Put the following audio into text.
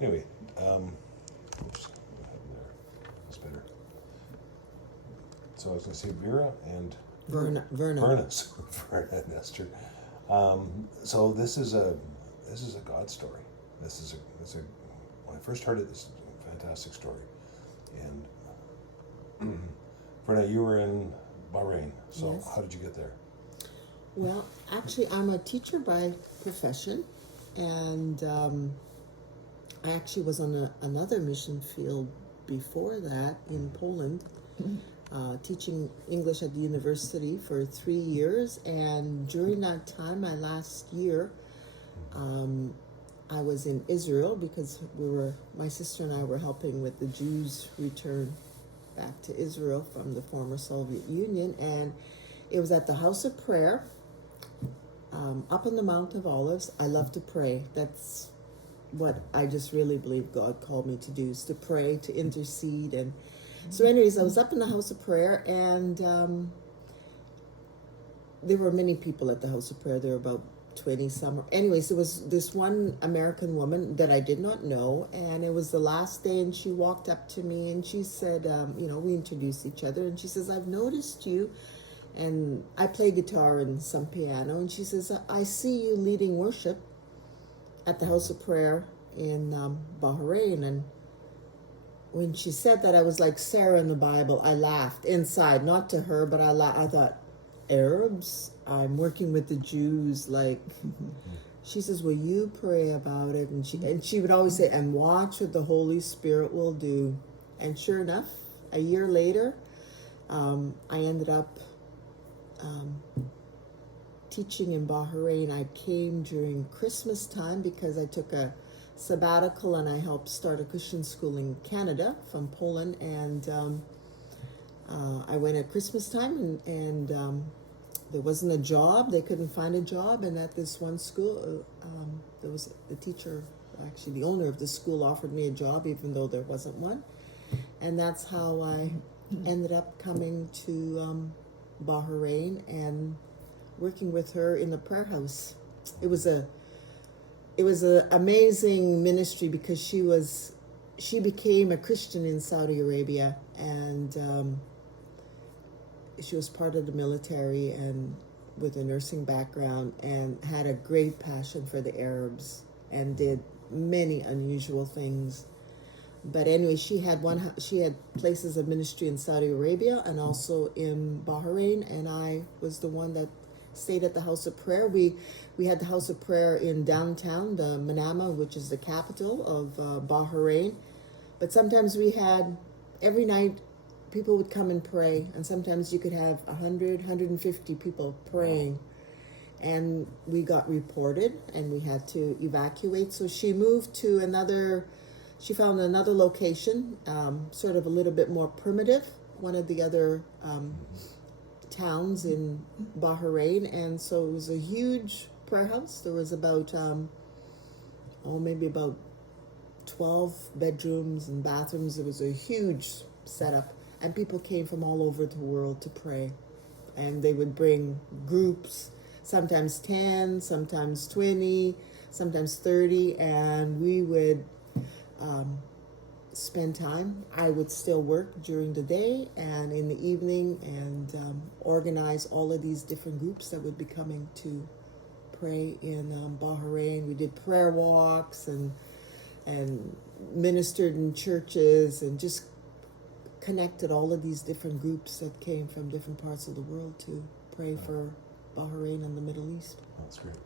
Anyway, oops, go ahead there. That's better. So I was going to say Vera and Verna. Verna and Esther. So this is a God story. This is a when I first heard it, this is a fantastic story. And Verna, you were in Bahrain. So Yes. how did you get there? Well, actually, I'm a teacher by profession, and I actually was on another mission field before that in Poland, teaching English at the university for 3 years. And during that time, my last year, I was in Israel because my sister and I were helping with the Jews' return back to Israel from the former Soviet Union, and it was at the House of Prayer, up on the Mount of Olives. I love to pray. That's what I just really believe God called me to do, is to pray, to intercede. And so anyways, I was up in the House of Prayer, and there were many people at the House of Prayer. There were about 20 some. Anyways, there was this one American woman that I did not know, and it was the last day, and she walked up to me and she said, we introduced each other, and she says, I've noticed you, and I play guitar and some piano, and she says, I see you leading worship at the House of Prayer in Bahrain. And when she said that, I was like Sarah in the Bible. I laughed inside, not to her, but I thought, Arabs? I'm working with the Jews. Like, she says, will you pray about it? And she would always say, and watch what the Holy Spirit will do. And sure enough, a year later, I ended up teaching in Bahrain. I came during Christmas time because I took a sabbatical and I helped start a Christian school in Canada from Poland. And I went at Christmas time, and there wasn't a job. They couldn't find a job. And at this one school, there was a teacher, actually the owner of the school, offered me a job even though there wasn't one. And that's how I ended up coming to Bahrain and working with her in the prayer house. It was a amazing ministry because she became a Christian in Saudi Arabia, and she was part of the military and with a nursing background, and had a great passion for the Arabs and did many unusual things. But anyway, she had places of ministry in Saudi Arabia and also in Bahrain, and I was the one that stayed at the House of Prayer. We had the House of Prayer in downtown, the Manama, which is the capital of Bahrain. But sometimes we had, every night, people would come and pray, and sometimes you could have 100, 150 people praying. And we got reported, and we had to evacuate. So she moved to she found another location, sort of a little bit more primitive, one of the other towns in Bahrain. And so it was a huge prayer house. There was about, maybe about 12 bedrooms and bathrooms. It was a huge setup. And people came from all over the world to pray. And they would bring groups, sometimes 10, sometimes 20, sometimes 30. And we would spend time. I would still work during the day and in the evening, and organize all of these different groups that would be coming to pray in Bahrain. We did prayer walks and ministered in churches and just connected all of these different groups that came from different parts of the world to pray for Bahrain and the Middle East. That's great.